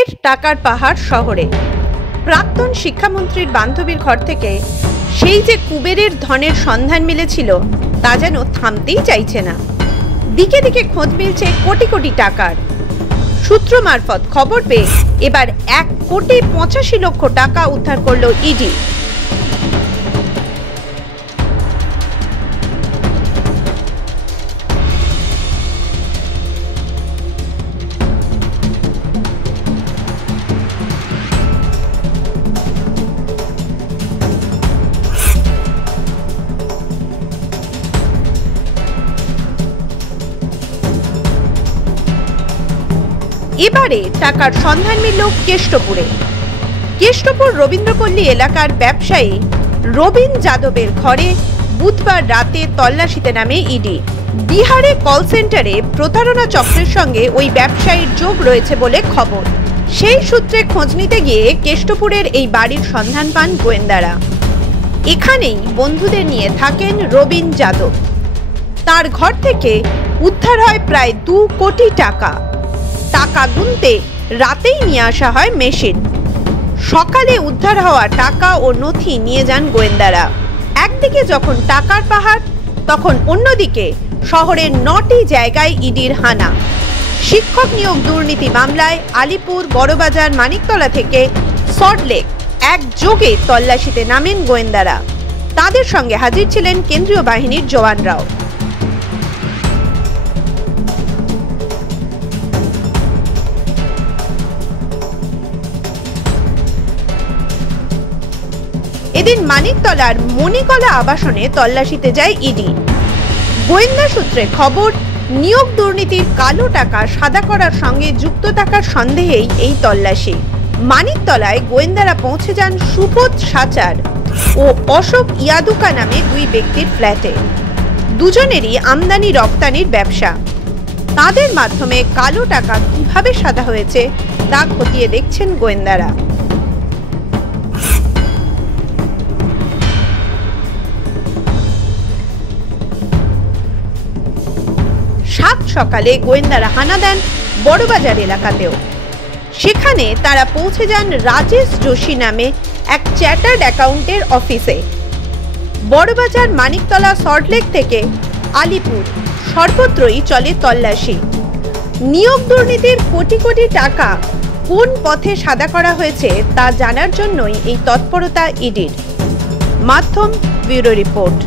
ফের টাকার পাহাড় শহরে। প্রাক্তন শিক্ষামন্ত্রীর বান্ধবীর ঘর থেকে সেই যে কুবেরের ধনের সন্ধান মিলেছিল তা যেন থামতেই চাইছে না। দিকে দিকে খোঁজ মিলছে কোটি কোটি টাকার। সূত্র মারফত খবর পেয়ে এবার 1,85,00,000 টাকা উদ্ধার করল ইডি। এবারে টাকার সন্ধান মিলল কেষ্টপুরে। কেষ্টপুর রবীন্দ্রপল্লী এলাকার ব্যবসায়ী রবীন যাদবের ঘরে বুধবার রাতে তল্লাশিতে নামে ইডি। বিহারে কল সেন্টারে প্রতারণা চক্রের সঙ্গে ওই ব্যবসায়ীর যোগ রয়েছে বলে খবর। সেই সূত্রে খোঁজ নিতে গিয়ে কেষ্টপুরের এই বাড়ির সন্ধান পান গোয়েন্দারা। এখানেই বন্ধুদের নিয়ে থাকেন রবীন যাদব। তার ঘর থেকে উদ্ধার হয় প্রায় 2 কোটি টাকা। টাকা গুনতে রাতেই নিয়ে আসা হয় মেশিন। সকালে উদ্ধার হওয়া টাকা ও নথি নিয়ে যান গোয়েন্দারা। একদিকে যখন টাকার পাহাড়, তখন অন্যদিকে শহরের 9টি জায়গায় ইডির হানা। শিক্ষক নিয়োগ দুর্নীতি মামলায় আলিপুর, বড়বাজার, মানিকতলা থেকে সল্টলেক একযোগে তল্লাশিতে নামেন গোয়েন্দারা। তাদের সঙ্গে হাজির ছিলেন কেন্দ্রীয় বাহিনীর জওয়ানরাও। এদিন মানিকতলার মণিকলা আবাসনে তল্লাশিতে যায় ইডি। গোয়েন্দা সূত্রে খবর, নিয়োগ দুর্নীতির কালো টাকা সাদা করার সঙ্গে যুক্ত থাকার সন্দেহেই এই তল্লাশি। মানিকতলায় গোয়েন্দারা পৌঁছে যান সুবোধ সাচার ও অশোক ইয়াদুকা নামে 2 ব্যক্তির ফ্ল্যাটে। দুজনেরই আমদানি রপ্তানির ব্যবসা। তাদের মাধ্যমে কালো টাকা কিভাবে সাদা হয়েছে তা খতিয়ে দেখছেন গোয়েন্দারা। সাত সকালে গোয়েন্দারা হানা দেন বড়বাজার এলাকাতেও। সেখানে তারা পৌঁছে যান রাজেশ যোশী নামে এক চার্টার্ড অ্যাকাউন্টের অফিসে। বড়বাজার, মানিকতলা, সল্টলেক থেকে আলিপুর সর্বত্রই চলে তল্লাশি। নিয়োগ দুর্নীতির কোটি কোটি টাকা কোন পথে সাদা করা হয়েছে তা জানার জন্যই এই তৎপরতা ইডির। মাধ্যম ব্যুরো রিপোর্ট।